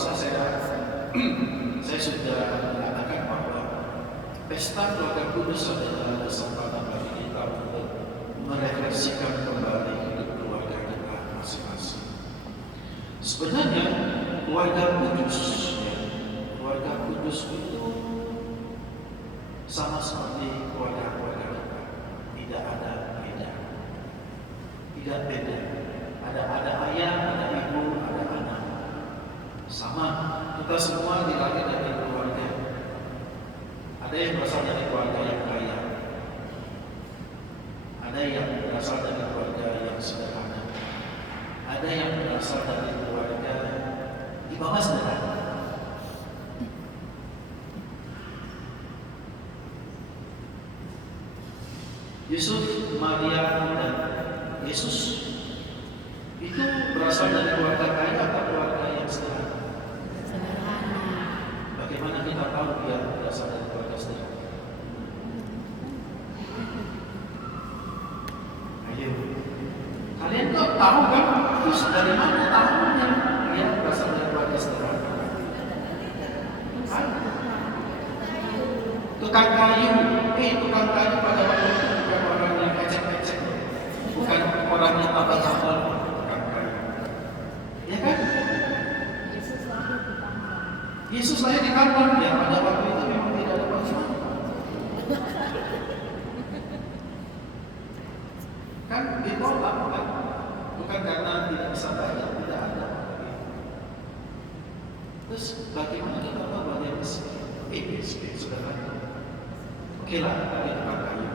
bisa saya sudah mengatakan bahwa pesta keluarga kudus adalah kesempatan bagi kita untuk merefleksikan kembali hidup keluarga kita masing-masing. Sebenarnya keluarga kudus itu sama seperti keluarga-keluarga kita, tidak ada beda, tidak beda. Ada ayah, ada ibu, ada anak. Sama, kita semua dilahirkan dari keluarga. Ada yang berasal dari keluarga yang kaya, ada yang berasal dari keluarga yang sederhana, ada yang berasal dari keluarga di bawah sederhana. Yusuf, Maria, dan Yesus itu berasal dari keluarga kaya atau keluarga yang sederhana? Bagaimana kita tahu dia berasal dari keluarga sederhana? Ayo, kalian kok tahu kan? Terus dari mana tahunya dia berasal dari keluarga sederhana? Tukang kayu pada waktu itu bukan orang yang ecek-ecek, bukan orang yang tabal-tabal. Ya kan? Yesus lahir di kandang, ya pada waktu itu memang tidak ada masalah. Kan ditolak kan? Bukan karena tidak bisa bayar, tidak ada. Terus bagaimana kita tahu bahwa dia miskin? Miskin sudah ada. Oke lah, tadi tukang kayu.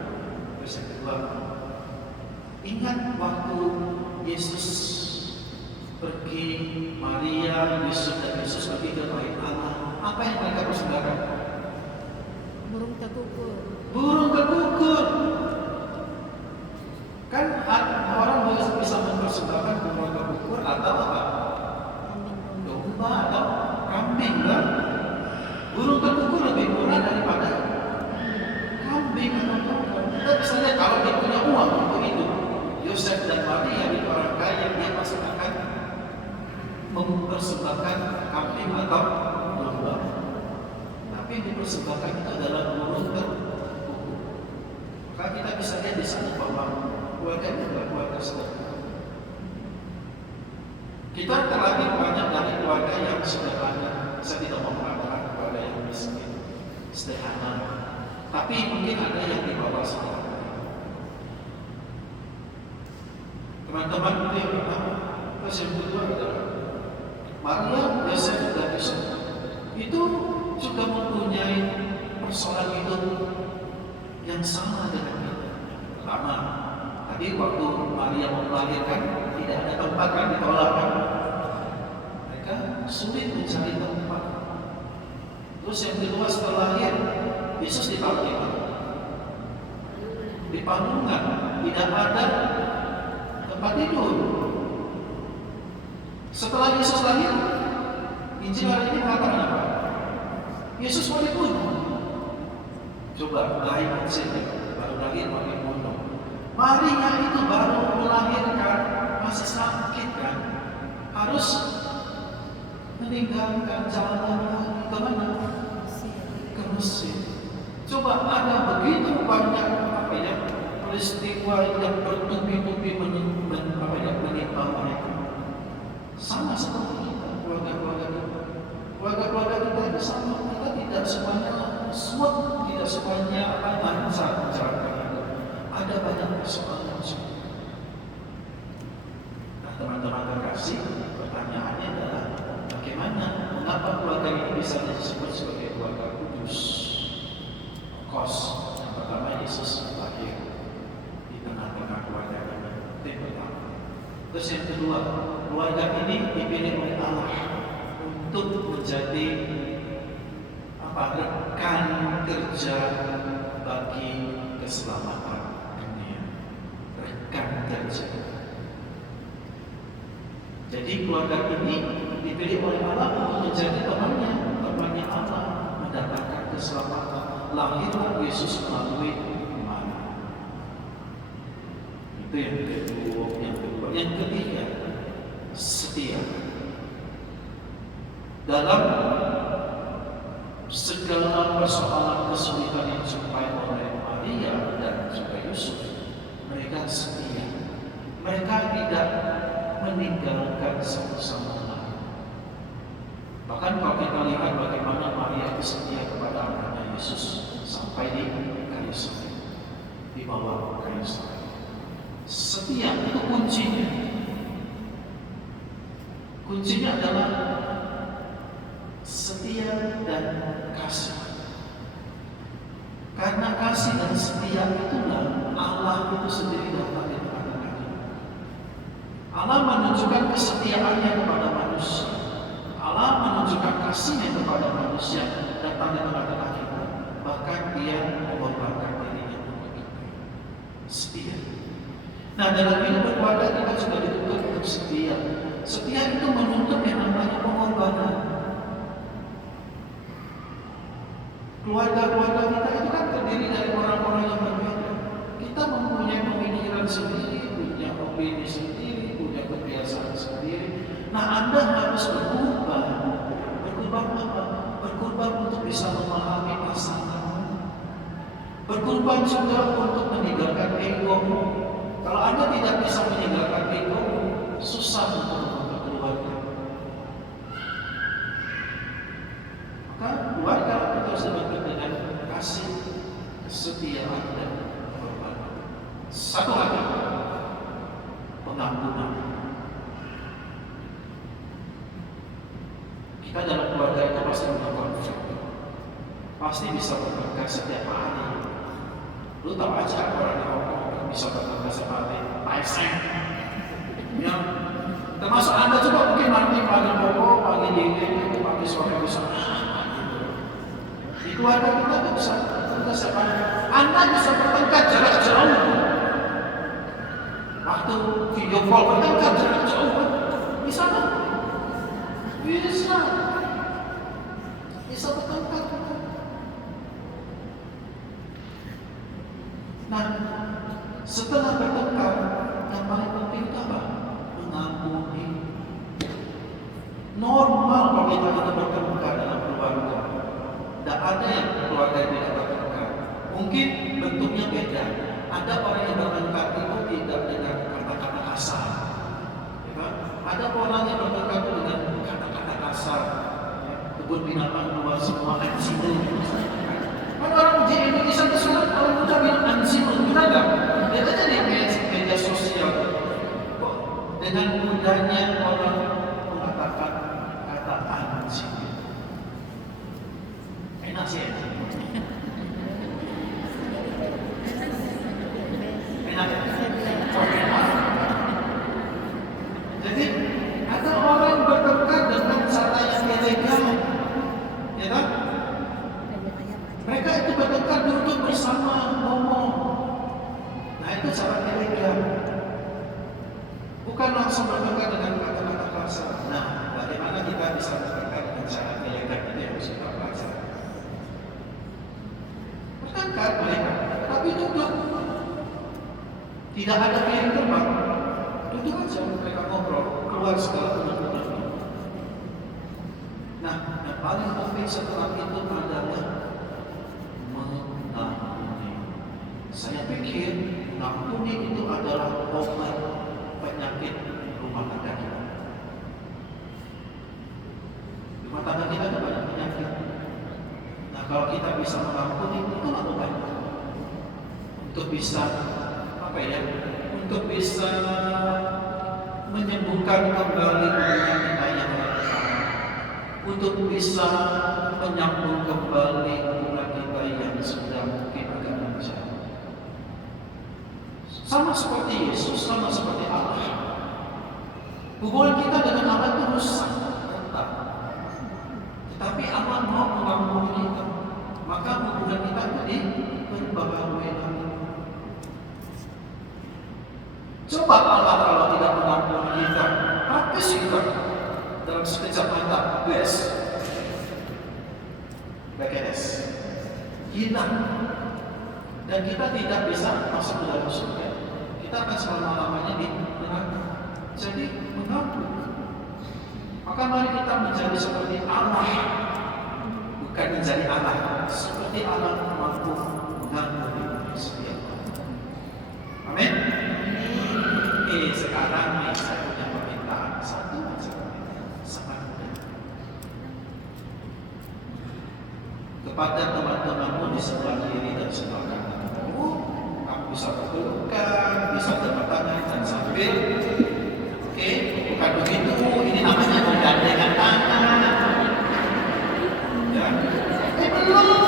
Terus yang kedua, ingat waktu Yesus pergi, Maria, Yusuf dan Yesus pergi ke bait Allah. Apa yang mereka persembahkan? Burung terkukur. Burung terkukur. Kan orang bisa mempersembahkan burung terkukur atau apa? Domba atau kambing kan? Burung terkukur lebih murah daripada kambing atau domba. Kita bisa lihat kalau dia punya uang untuk itu. Yosef dan Maria itu orang kaya, dia pasti akan mempersembahkan kambing atau domba. Tapi yang dipersembahkan itu adalah burung terkukur. Maka kita bisa lihat di sana bahwa keluarganya adalah keluarga sederhana. Kita terlahir banyak dari keluarga yang sederhana. Saya tidak mau mengatakan keluarga yang miskin, sederhana. Tapi mungkin ada yang di bawah sederhana. Teman-teman itu yang pertama. Terus yang kedua adalah Maria, Yosef, dan Yusuf itu juga mempunyai persoalan hidup yang sama dengan kita. Pertama, tadi waktu Maria melahirkan tidak ada tempat kan, ditolak kan? Mereka sulit mencari tempat. Terus yang kedua setelah lahir, Yesus ditaruh di mana? Di palungan, tidak ada tempat tidur. Setelah Yesus lahir, Injil hari ini mengatakan apa? Yesus mau dibunuh. Coba lahir Injil, baru lahir pakai bunuh. Maria itu baru melahirkan, masih sakit kan? Harus meninggalkan jalan lagi ke mana? Ke Mesir. Coba ada begitu banyak peristiwa yang bertubi-tubi menimpa mereka. Sama seperti kita, keluarga-keluarga kita. Keluarga-keluarga kita itu sama. Kita tidak semuanya smooth, tidak semuanya lancar jalannya. Ada banyak persoalan. Nah, teman-teman terkasih, pertanyaannya adalah bagaimana, mengapa keluarga ini bisa disebut sebagai keluarga kudus? Kos yang pertama, Yesus lahir di tengah-tengah keluarga ini. Itu yang pertama. Terus yang kedua, keluarga ini dipilih oleh Allah untuk menjadi rekan kerja bagi keselamatan dunia. Rekan kerja. Jadi keluarga ini dipilih oleh Allah untuk menjadi temannya Allah mendatangkan keselamatan. Lahirlah Yesus melalui Maria. Itu yang kedua. Yang ketiga, setia. dalam segala persoalan kesulitan yang dijumpai oleh Maria dan juga Yusuf, mereka setia. Mereka tidak meninggalkan satu sama lain. Bahkan kalau kita lihat bagaimana Maria itu setia kepada anaknya Yesus sampai di kayu salib, di bawah kayu salib. Setia itu kuncinya. Kuncinya adalah setia dan kasih. Karena kasih dan setia itulah Allah itu sendiri datang di tengah-tengah kita. Allah menunjukkan kesetiaannya kepada manusia. Allah menunjukkan kasihnya kepada manusia datang di tengah-tengah kita. Bahkan Dia mengorbankan dirinya untuk kita. Setia. Nah, dalam hidup berkeluarga kita juga dituntut untuk setia. Setia itu menuntut yang namanya pengorbanan. Keluarga-keluarga kita itu kan terdiri dari orang-orang yang berbeda. Kita mempunyai pemikiran sendiri, punya opini sendiri, punya kebiasaan sendiri. Nah, Anda harus berkorban. Berkorban apa? Berkorban untuk bisa memahami pasangan. Berkorban juga untuk meninggalkan ego. Kalau Anda tidak bisa meninggalkan ego, susah untuk membangun keluarga. Maka keluarga itu harus dibangun dengan kasih, kesetiaan dan pengorbanan. Satu lagi, pengampunan. Kita dalam keluarga itu pasti punya konflik, pasti bisa bertengkar setiap hari. Lu tahu aja orang yang bisa bertengkar setiap hari, paiseng. Ya, termasuk Anda juga mungkin nanti pagi pokok, pagi dingin, pagi sore bisa. Di keluarga kita tidak bisa bertengkar setiap hari. Anda bisa bertengkar jarak jauh. Waktu video call bertengkar jarak jauh, bisa kan? Bisa. Bisa bertengkar. Nah, setelah bertengkar, yang paling penting itu apa? Mengampuni. Normal kalau kita bertengkar dalam keluarga. Tidak ada yang keluarga yang tidak bertengkar. Mungkin bentuknya beda. Ada orang yang bertengkar itu tidak dengan kata-kata kasar. Ya, ada orang yang bertengkar itu dengan kata-kata kasar. Kebun binatang luas semua anjing. Kan orang di Indonesia itu sekarang orang muda bilang anjing, benar nggak? Lihat aja di media sosial. Kok dengan mudahnya orang mengatakan kata anjing. Enak sih ya. Enak ya? Jadi ada orang yang bertengkar dengan cara yang ilegal, ya kan? Mereka itu bertengkar duduk bersama ngomong. Nah, itu cara ilegal. Bukan langsung bertengkar dengan kata-kata kasar. Nah, bagaimana kita bisa bertengkar dengan cara ilegal itu yang harus kita pelajari. Bertengkar mereka, tapi duduk. Tidak ada piring terbang. Duduk aja mereka ngobrol, keluar segala pengakuan. Nah, yang paling penting setelah itu adalah mengampuni. Saya pikir mengampuni itu adalah obat penyakit rumah tangga kita. Rumah tangga kita ada banyak penyakit. Nah, kalau kita bisa mengampuni, itu obatnya. Untuk bisa untuk bisa menyembuhkan kembali hubungan kita yang retak, untuk bisa menyambung kembali hubungan kita yang sudah mungkin agak menjauh. Sama seperti Yesus, sama seperti Allah. Hubungan kita dengan Allah itu rusak, retak. Tetapi Allah mau mengampuni kita, maka hubungan kita itu diperbaharui lagi. Coba Allah kalau tidak mengampuni kita, habis kita dalam sekejap mata, beres, hilang, dan kita tidak bisa masuk ke dalam surga. Kita akan selama-lamanya di neraka. Jadi mengampuni. Maka mari kita menjadi seperti Allah, bukan menjadi Allah, seperti Allah mampu mengampuni setiap orang. Amin. Sekarang nih saya punya permintaan satu aja, sangat mudah. Kepada teman-temanmu di sebelah kiri dan sebelah kananmu, kamu bisa berpelukan, bisa tepuk tangan dan sambil, oke, bukan begitu. Ini namanya menggandengkan tangan. Ya, belum.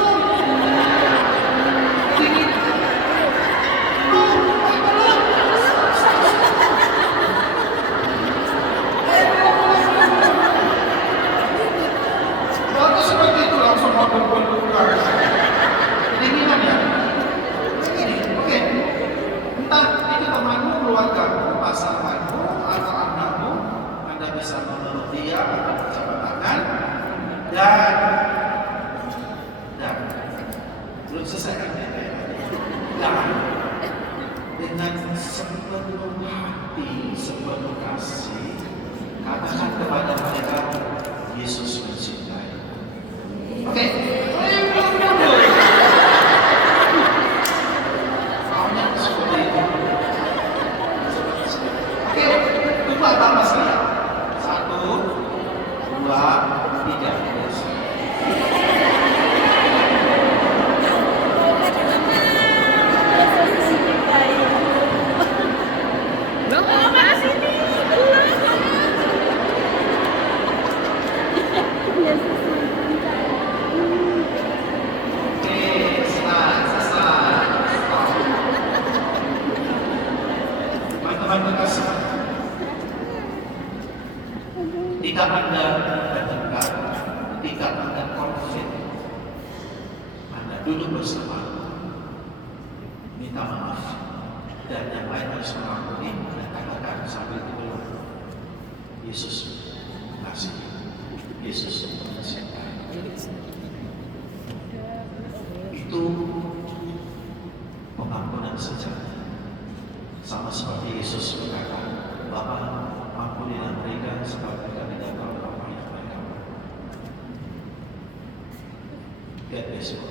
Belum selesai kan? Dengan sepenuh hati, sepenuh kasih, katakan kepada mereka, Yesus mencintai. Oke. Maunya seperti itu. Oke, coba tambah saya. 1, 2, 3. Ketika Anda bertengkar, ketika Anda konflik, Anda duduk bersama, minta maaf, dan yang lain harus mengampuni, dan katakan sambil diulang, Yesus mengasihi, Yesus mencintai. Itu pengampunan sejati. Sama seperti Yesus berkata, Bapa, ampunilah mereka sebab mereka tidak tahu apa yang mereka lakukan. God bless you.